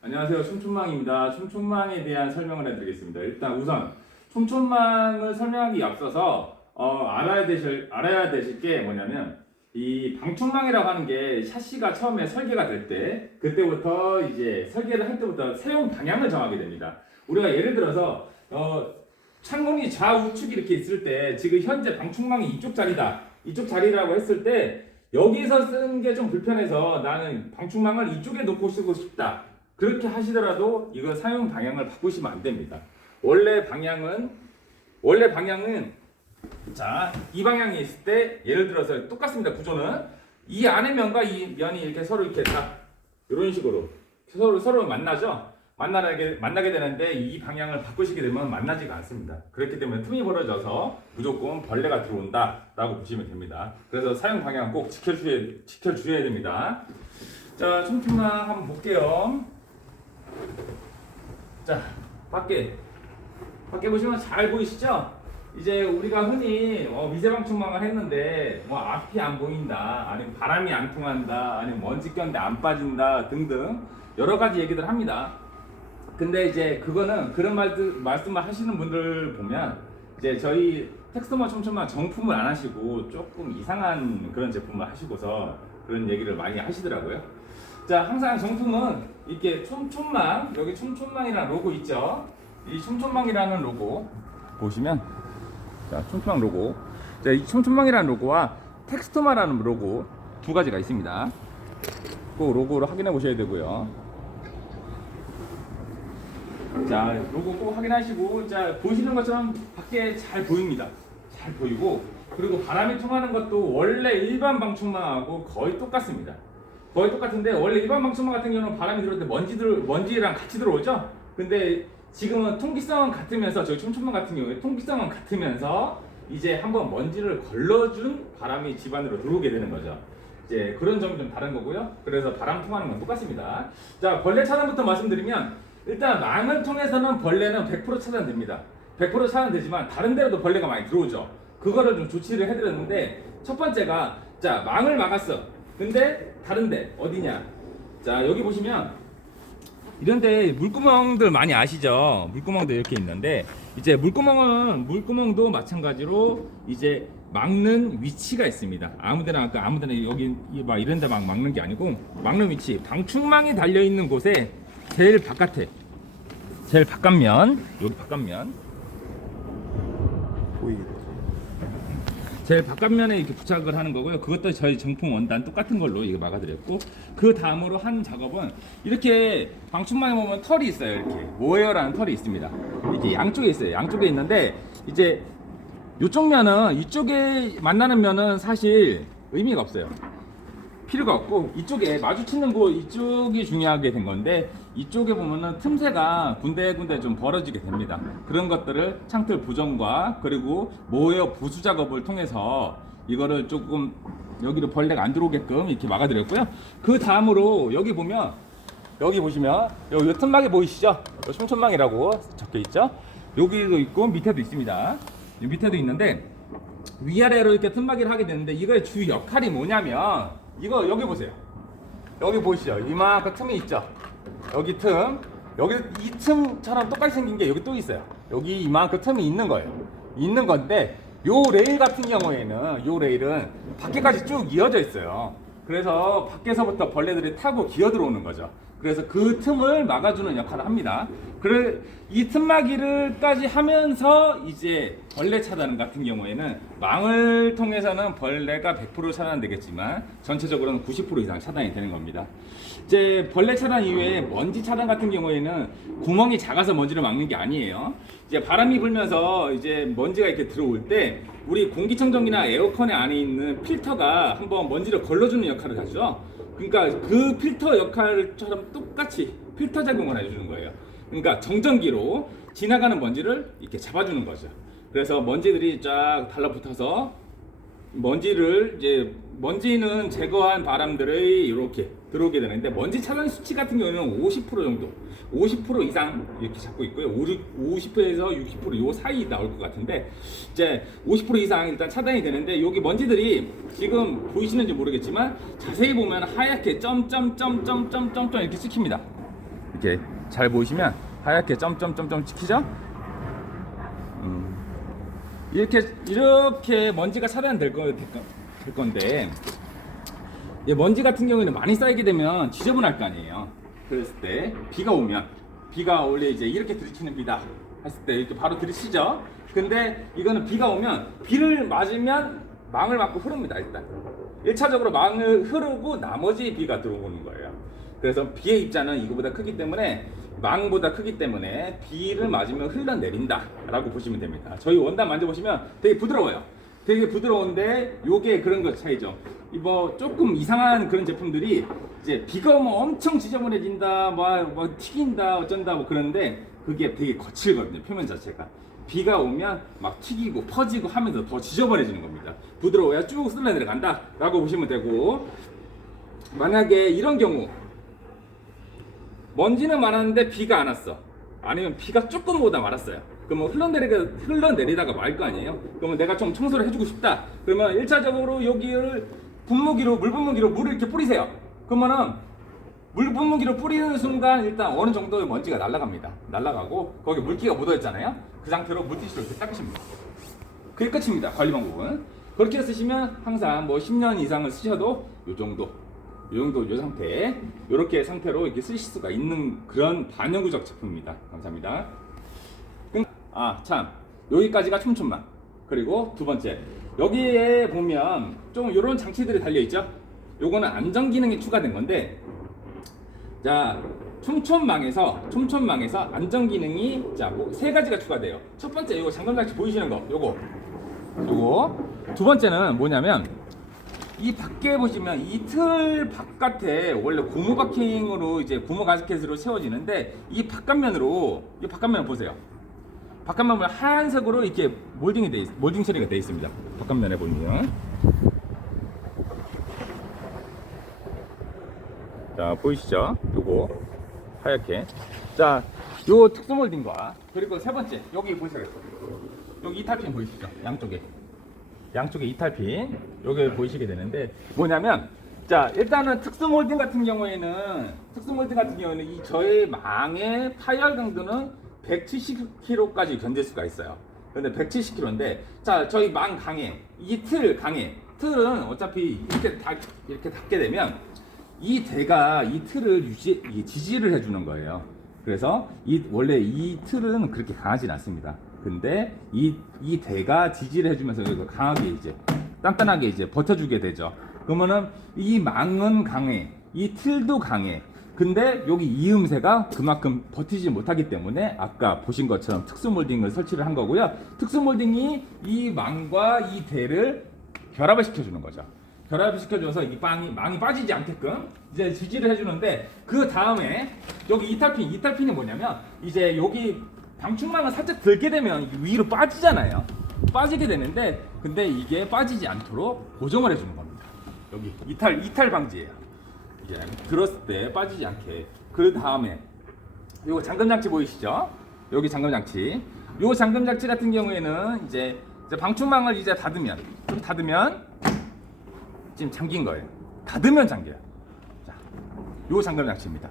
안녕하세요. 촘촘망입니다. 촘촘망에 대한 설명을 해드리겠습니다. 일단 우선 촘촘망을 설명하기 앞서서 알아야 되실 게 뭐냐면 이 방충망이라고 하는 게 샤시가 처음에 설계가 될 때 그때부터 이제 설계를 할 때부터 사용 방향을 정하게 됩니다. 우리가 예를 들어서 창문이 좌우측 이렇게 있을 때 지금 현재 방충망이 이쪽 자리다. 이쪽 자리라고 했을 때 여기서 쓰는 게 좀 불편해서 나는 방충망을 이쪽에 놓고 쓰고 싶다. 그렇게 하시더라도 이거 사용 방향을 바꾸시면 안 됩니다. 원래 방향은 자, 이 방향에 있을 때 예를 들어서 똑같습니다. 구조는 이 안의 면과 이 면이 이렇게 서로 이렇게 딱 이런 식으로 서로 만나죠. 만나게 되는데 이 방향을 바꾸시게 되면 만나지가 않습니다. 그렇기 때문에 틈이 벌어져서 무조건 벌레가 들어온다라고 보시면 됩니다. 그래서 사용 방향 꼭 지켜주셔야 됩니다. 자, 촘촘망 한번 볼게요. 자, 밖에 보시면 잘 보이시죠? 이제 우리가 흔히 미세방충망을 했는데 뭐 앞이 안 보인다, 아니면 바람이 안 통한다, 아니면 먼지 꼈는데 안 빠진다 등등 여러 가지 얘기들 합니다. 근데 이제 그거는 그런 말씀을 하시는 분들 보면 이제 저희 텍스토마 촘촘망 정품을 안 하시고 조금 이상한 그런 제품을 하시고서 그런 얘기를 많이 하시더라고요. 자, 항상 정품은 이렇게 촘촘망, 여기 촘촘망이라는 로고 있죠? 이 촘촘망이라는 로고 보시면, 자, 촘촘망 로고. 자, 이 촘촘망이라는 로고와 텍스토마라는 로고 두 가지가 있습니다. 꼭 로고를 확인해 보셔야 되고요. 자, 로고 꼭 확인하시고, 자, 보시는 것처럼 밖에 잘 보입니다. 잘 보이고, 그리고 바람이 통하는 것도 원래 일반 방충망하고 거의 똑같습니다. 거의 똑같은데 원래 일반 방충망 같은 경우는 바람이 들어올 때 먼지랑 같이 들어오죠. 근데 지금은 통기성은 같으면서 저희 촘촘망 같은 경우에 통기성은 같으면서 이제 한번 먼지를 걸러준 바람이 집 안으로 들어오게 되는 거죠. 이제 그런 점이 좀 다른 거고요. 그래서 바람 통하는 건 똑같습니다. 자, 벌레 차단부터 말씀드리면 일단 망을 통해서는 벌레는 100% 차단됩니다. 100% 차단되지만 다른 데로도 벌레가 많이 들어오죠. 그거를 좀 조치를 해드렸는데 첫 번째가 자, 망을 막았어. 근데 다른데 어디냐? 자, 여기 보시면 이런데 물구멍들 많이 아시죠? 물구멍도 이렇게 있는데 이제 물구멍도 마찬가지로 이제 막는 위치가 있습니다. 아무데나 여기 막 이런데 막 막는 게 아니고 막는 위치, 방충망이 달려 있는 곳에 제일 바깥면, 여기 바깥면 보이겠죠? 제일 바깥면에 이렇게 부착을 하는 거고요. 그것도 저희 정품 원단 똑같은 걸로 이거 막아드렸고, 그 다음으로 한 작업은 이렇게 방충망에 보면 털이 있어요. 이렇게 모에어라는 털이 있습니다. 이렇게 양쪽에 있어요. 양쪽에 있는데 이제 이쪽 면은 이쪽에 만나는 면은 사실 의미가 없어요. 필요가 없고 이쪽에 마주치는 곳 이쪽이 중요하게 된 건데 이쪽에 보면은 틈새가 군데군데 좀 벌어지게 됩니다. 그런 것들을 창틀 보정과 그리고 모웨어 보수 작업을 통해서 이거를 조금 여기로 벌레가 안 들어오게끔 이렇게 막아드렸고요. 그 다음으로 여기 보시면 여기 틈막이 보이시죠? 촘촘망이라고 적혀 있죠? 여기도 있고 밑에도 있습니다. 밑에도 있는데 위아래로 이렇게 틈막이를 하게 되는데 이거의 주 역할이 뭐냐면 이거 여기 보세요. 여기 보이시죠? 이만큼 틈이 있죠? 여기 이 틈처럼 똑같이 생긴 게 여기 또 있어요. 여기 이만큼 틈이 있는 거예요. 있는 건데 요 레일 같은 경우에는 요 레일은 밖에까지 쭉 이어져 있어요. 그래서 밖에서부터 벌레들이 타고 기어 들어오는 거죠. 그래서 그 틈을 막아주는 역할을 합니다. 그래 이 틈막이를까지 하면서 이제 벌레 차단 같은 경우에는 망을 통해서는 벌레가 100% 차단되겠지만 전체적으로는 90% 이상 차단이 되는 겁니다. 이제 벌레 차단 이외에 먼지 차단 같은 경우에는 구멍이 작아서 먼지를 막는 게 아니에요. 이제 바람이 불면서 이제 먼지가 이렇게 들어올 때 우리 공기청정기나 에어컨의 안에 있는 필터가 한번 먼지를 걸러주는 역할을 하죠. 그러니까 그 필터 역할처럼 똑같이 필터 작용을 해주는 거예요. 그러니까 정전기로 지나가는 먼지를 이렇게 잡아주는 거죠. 그래서 먼지들이 쫙 달라붙어서 먼지는 제거한 바람들이 이렇게 들어오게 되는데 먼지 차단 수치 같은 경우는 50% 정도, 50% 이상 이렇게 잡고 있고요. 50%에서 60%요 사이 나올 것 같은데 이제 50% 이상 일단 차단이 되는데 여기 먼지들이 지금 보이시는지 모르겠지만 자세히 보면 하얗게 점점점점점점점 이렇게 찍힙니다. 이렇게 잘 보시면 하얗게 점점점점 찍히죠? 이렇게 먼지가 차단될 건데, 이 먼지 같은 경우에는 많이 쌓이게 되면 지저분할 거 아니에요. 그랬을 때 비가 오면, 비가 원래 이제 이렇게 들이치는 비다 했을 때 이렇게 바로 들이치죠. 근데 이거는 비가 오면 비를 맞으면 망을 맞고 흐릅니다. 일단 1차적으로 망을 흐르고 나머지 비가 들어오는 거예요. 그래서 비의 입자는 이거보다 크기 때문에, 망보다 크기 때문에 비를 맞으면 흘러내린다 라고 보시면 됩니다. 저희 원단 만져보시면 되게 부드러워요. 되게 부드러운데 요게 그런 것 차이죠. 뭐 조금 이상한 그런 제품들이 이제 비가 오면 엄청 지저분해진다, 뭐 튀긴다, 어쩐다 뭐 그런데 그게 되게 거칠거든요. 표면 자체가. 비가 오면 막 튀기고 퍼지고 하면서 더 지저분해지는 겁니다. 부드러워야 쭉 쓸려 내려간다 라고 보시면 되고, 만약에 이런 경우 먼지는 많았는데 비가 안 왔어, 아니면 비가 조금 오다 말았어요. 그러면 흘러내리다가 말 거 아니에요. 그러면 내가 좀 청소를 해주고 싶다. 그러면 1차적으로 여기를 물 분무기로 물을 이렇게 뿌리세요. 그러면은 물 분무기로 뿌리는 순간 일단 어느 정도의 먼지가 날아갑니다. 날아가고 거기 물기가 묻어있잖아요. 그 상태로 물티슈로 이렇게 닦으십니다. 그게 끝입니다. 관리 방법은. 그렇게 쓰시면 항상 뭐 10년 이상을 쓰셔도 요 정도 요 상태, 요렇게 상태로 이렇게 쓰실 수가 있는 그런 반영구적 제품입니다. 감사합니다. 참, 여기까지가 촘촘망. 그리고 두 번째, 여기에 보면 좀 요런 장치들이 달려있죠. 요거는 안전 기능이 추가된 건데, 자, 촘촘망에서 안전 기능이 뭐 세 가지가 추가돼요. 첫 번째, 요거 잠금 장치 보이시는 거, 요거. 두 번째는 뭐냐면, 이 밖에 보시면 이 틀 바깥에 원래 고무 바킹으로 이제 고무 가스켓으로 세워지는데, 이 바깥면으로 보세요. 바깥면은 하얀색으로 이렇게 몰딩 처리가 되어 있습니다. 바깥면에 보면, 자 보이시죠? 요거 하얗게. 자, 요 특수 몰딩과, 그리고 세 번째 여기 보세요. 여기 이탈핀 보이시죠? 양쪽에 이탈핀 여기 보이시게 되는데, 뭐냐면, 자 일단은 특수 몰딩 같은 경우에는 이 저의 망의 파열 강도는 170kg까지 견딜 수가 있어요. 근데 170kg인데, 자 저희 망 강해, 이 틀은 어차피 이렇게 닿게 되면 이 대가 이 틀을 지지를 해주는 거예요. 그래서 원래 이 틀은 그렇게 강하진 않습니다. 근데 이 대가 지지를 해주면서 강하게 이제 단단하게 이제 버텨주게 되죠. 그러면은 이 망은 강해, 이 틀도 강해. 근데 여기 이음새가 그만큼 버티지 못하기 때문에 아까 보신 것처럼 특수 몰딩을 설치를 한 거고요. 특수 몰딩이 이 망과 이 대를 결합을 시켜주는 거죠. 결합을 시켜줘서 이 망이 빠지지 않게끔 이제 지지를 해주는데, 그 다음에 여기 이탈핀이 뭐냐면, 이제 여기 방충망을 살짝 들게 되면 위로 빠지잖아요. 빠지게 되는데, 근데 이게 빠지지 않도록 고정을 해주는 겁니다. 여기 이탈 방지예요. 이제 들었을 때 빠지지 않게. 그 다음에 요거 잠금 장치 보이시죠? 여기 잠금 장치. 요 잠금 장치 같은 경우에는 이제 방충망을 이제 닫으면 지금 잠긴 거예요. 닫으면 잠겨요. 자, 요 잠금 장치입니다.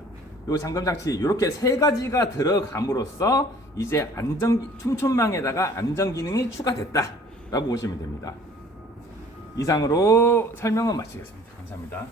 요 잠금 장치 이렇게 세 가지가 들어감으로써 이제 촘촘망에다가 안전 기능이 추가됐다라고 보시면 됩니다. 이상으로 설명은 마치겠습니다. 감사합니다.